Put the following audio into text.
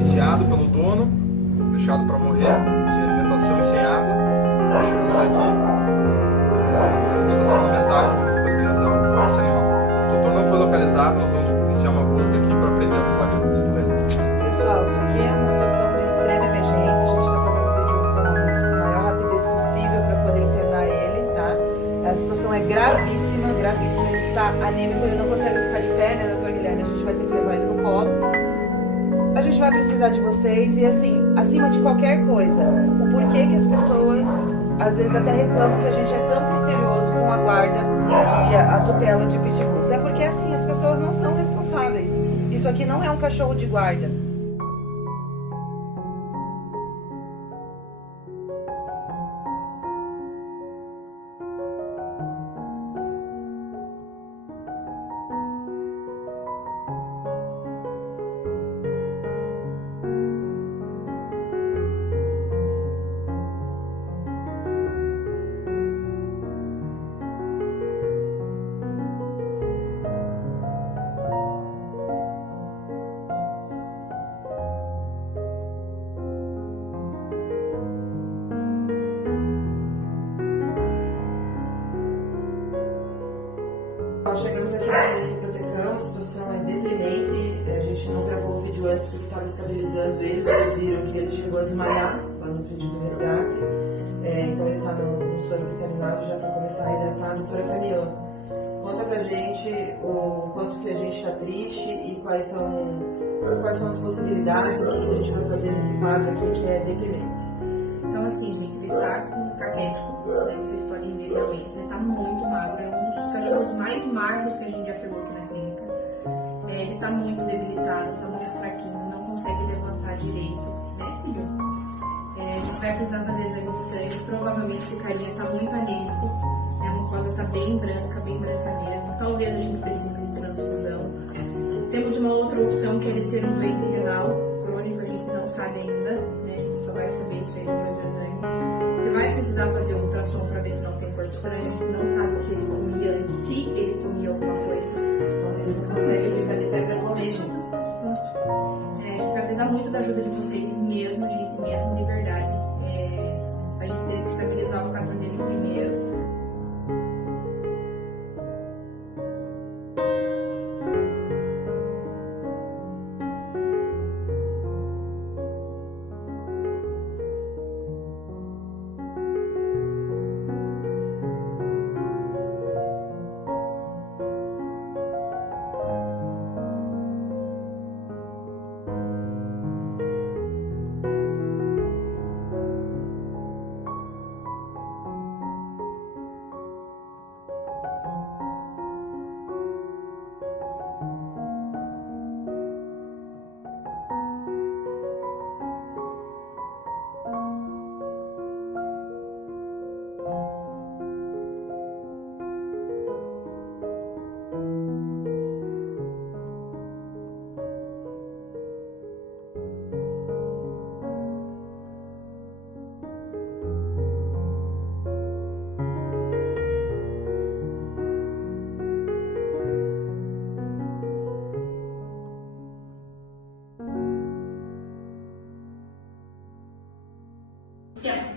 viciado pelo dono, deixado para morrer, sem alimentação e sem água. Nós chegamos aqui nessa situação lamentável junto com as meninas da raça animal. O tutor não foi localizado, nós vamos iniciar uma busca aqui para prender o flagrante. Pessoal, isso aqui é uma situação de extrema emergência, a gente está fazendo o vídeo com a maior rapidez possível para poder internar ele, tá? A situação é gravíssima, gravíssima, ele está anêmico, ele não consegue ficar de pé, né, doutor Guilherme? A gente vai ter que levar ele no colo. A gente vai precisar de vocês e, assim, acima de qualquer coisa, o porquê que as pessoas, às vezes, até reclamam que a gente é tão criterioso com a guarda e a tutela de pitbulls. É porque, assim, as pessoas não são responsáveis. Isso aqui não é um cachorro de guarda. Nós chegamos aqui na Clínica Protecão, a situação é deprimente, a gente não gravou o vídeo antes porque estava estabilizando ele, vocês viram que ele chegou a desmaiar lá no vídeo do resgate, então ele está no soro vitaminado já para começar a hidratar. Doutora Camila, conta pra gente o quanto que a gente está triste e quais são as possibilidades, o que a gente vai fazer nesse quadro aqui que é deprimente. Então, assim, gente, ele tá com caquético, né? Vocês podem ver realmente, ele tá muito magro, é um dos cachorros mais magros que a gente já pegou aqui na clínica. Ele tá muito debilitado, tá muito fraquinho, não consegue levantar direito, né, filho? A gente vai precisar fazer exame de sangue, provavelmente esse carinha tá muito anêmico, né? A mucosa tá bem branca mesmo, talvez a gente precise de transfusão. Temos uma outra opção que é ele ser um doente renal crônico, a gente não sabe ainda, né? A gente só vai saber isso aí depois do exame. Você vai precisar fazer um ultrassom para ver se não tem corpo estranho, a gente não sabe o que ele comia antes, se ele comia alguma coisa. Então ele não consegue ficar de pé para comer, gente. A gente vai precisar muito da ajuda de vocês mesmo, gente, mesmo de verdade. A gente teve que estabilizar o cartão dele primeiro. Sim.